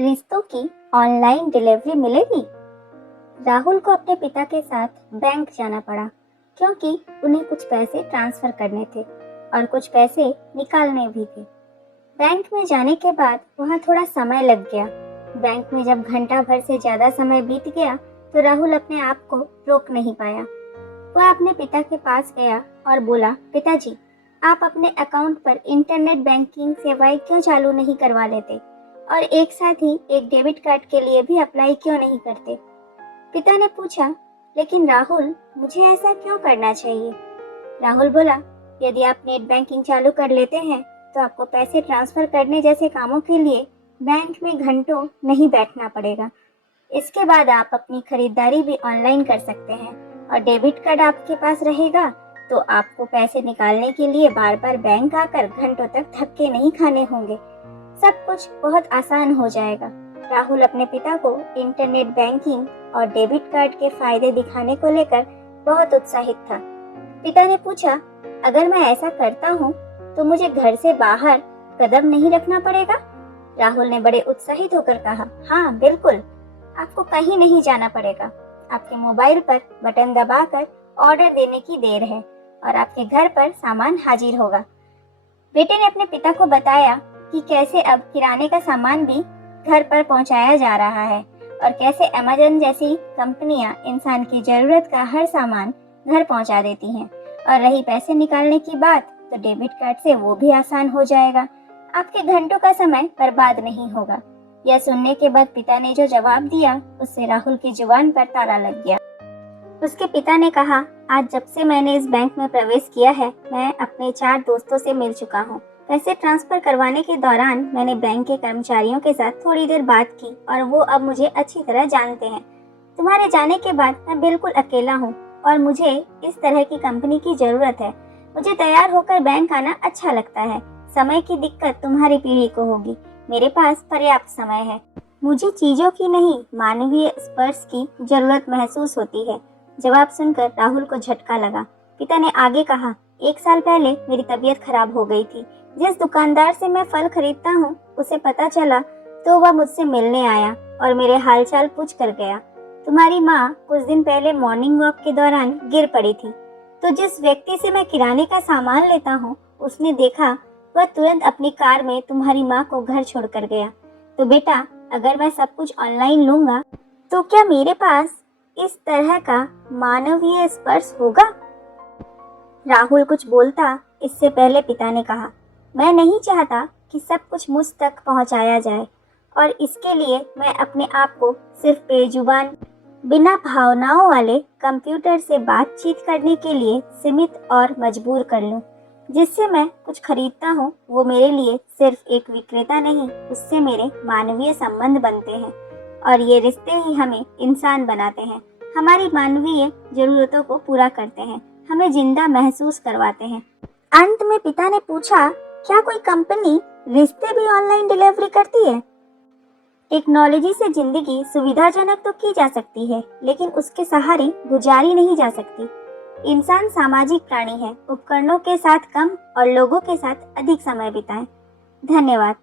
रिश्तों की online delivery मिलेगी। राहुल को अपने पिता के साथ बैंक जाना पड़ा क्योंकि उन्हें कुछ पैसे ट्रांसफर करने थे और कुछ पैसे निकालने भी थे। बैंक में जाने के बाद वहाँ थोड़ा समय लग गया। बैंक में जब घंटा भर से ज्यादा समय बीत गया तो राहुल अपने आप को रोक नहीं पाया। वह अपने पिता के पास गया और बोला, पिताजी, आप अपने अकाउंट पर इंटरनेट बैंकिंग सेवाएं क्यों चालू नहीं करवा लेते और एक साथ ही एक डेबिट कार्ड के लिए भी अप्लाई क्यों नहीं करते। पिता ने पूछा, लेकिन राहुल, मुझे ऐसा क्यों करना चाहिए। राहुल बोला, यदि आप नेट बैंकिंग चालू कर लेते हैं तो आपको पैसे ट्रांसफर करने जैसे कामों के लिए बैंक में घंटों नहीं बैठना पड़ेगा। इसके बाद आप अपनी खरीदारी भी ऑनलाइन कर सकते हैं और डेबिट कार्ड आपके पास रहेगा तो आपको पैसे निकालने के लिए बार बार बैंक आकर घंटों तक धक्के नहीं खाने होंगे। सब कुछ बहुत आसान हो जाएगा। राहुल अपने पिता को इंटरनेट बैंकिंग और डेबिट कार्ड के फायदे दिखाने को लेकर बहुत उत्साहित था। पिता ने पूछा, अगर मैं ऐसा करता हूँ तो मुझे घर से बाहर कदम नहीं रखना पड़ेगा। राहुल ने बड़े उत्साहित होकर कहा, हाँ बिल्कुल, आपको कहीं नहीं जाना पड़ेगा। आपके मोबाइल पर बटन दबाकर ऑर्डर देने की देर है और आपके घर पर सामान हाजिर होगा। बेटे ने अपने पिता को बताया कि कैसे अब किराने का सामान भी घर पर पहुंचाया जा रहा है और कैसे अमेज़न जैसी कंपनियां इंसान की जरूरत का हर सामान घर पहुंचा देती हैं। और रही पैसे निकालने की बात, तो डेबिट कार्ड से वो भी आसान हो जाएगा। आपके घंटों का समय बर्बाद नहीं होगा। यह सुनने के बाद पिता ने जो जवाब दिया, उससे राहुल की जुबान पर ताला लग गया। उसके पिता ने कहा, आज जब से मैंने इस बैंक में प्रवेश किया है, मैं अपने 4 दोस्तों से मिल चुका हूँ। पैसे ट्रांसफर करवाने के दौरान मैंने बैंक के कर्मचारियों के साथ थोड़ी देर बात की और वो अब मुझे अच्छी तरह जानते हैं। तुम्हारे जाने के बाद मैं बिल्कुल अकेला हूँ और मुझे इस तरह की कंपनी की जरूरत है। मुझे तैयार होकर बैंक आना अच्छा लगता है। समय की दिक्कत तुम्हारी पीढ़ी को होगी, मेरे पास पर्याप्त समय है। मुझे चीजों की नहीं, मानवीय स्पर्श की जरूरत महसूस होती है। जवाब सुनकर राहुल को झटका लगा। पिता ने आगे कहा, 1 साल पहले मेरी तबीयत खराब हो गई थी। जिस दुकानदार से मैं फल खरीदता हूँ, उसे पता चला तो वह मुझसे मिलने आया और मेरे हालचाल पूछ कर गया। तुम्हारी माँ कुछ दिन पहले मॉर्निंग वॉक के दौरान गिर पड़ी थी, तो जिस व्यक्ति से मैं किराने का सामान लेता हूँ, उसने देखा वह तुरंत अपनी कार में तुम्हारी माँ को घर छोड़कर गया। तो बेटा, अगर मैं सब कुछ ऑनलाइन लूंगा तो क्या मेरे पास इस तरह का मानवीय स्पर्श होगा। राहुल कुछ बोलता, इससे पहले पिता ने कहा, मैं नहीं चाहता कि सब कुछ मुझ तक पहुंचाया जाए और इसके लिए मैं अपने आप को सिर्फ बेजुबान, बिना भावनाओं वाले कंप्यूटर से बातचीत करने के लिए सीमित और मजबूर कर लूं। जिससे मैं कुछ खरीदता हूं, वो मेरे लिए सिर्फ एक विक्रेता नहीं, उससे मेरे मानवीय संबंध बनते हैं और ये रिश्ते ही हमें इंसान बनाते हैं। हमारी मानवीय जरूरतों को पूरा करते हैं, हमें जिंदा महसूस करवाते हैं। अंत में पिता ने पूछा, क्या कोई कंपनी रिश्ते भी ऑनलाइन डिलीवरी करती है। टेक्नोलॉजी से जिंदगी सुविधाजनक तो की जा सकती है, लेकिन उसके सहारे गुजारी नहीं जा सकती। इंसान सामाजिक प्राणी है। उपकरणों के साथ कम और लोगों के साथ अधिक समय बिताएं। धन्यवाद।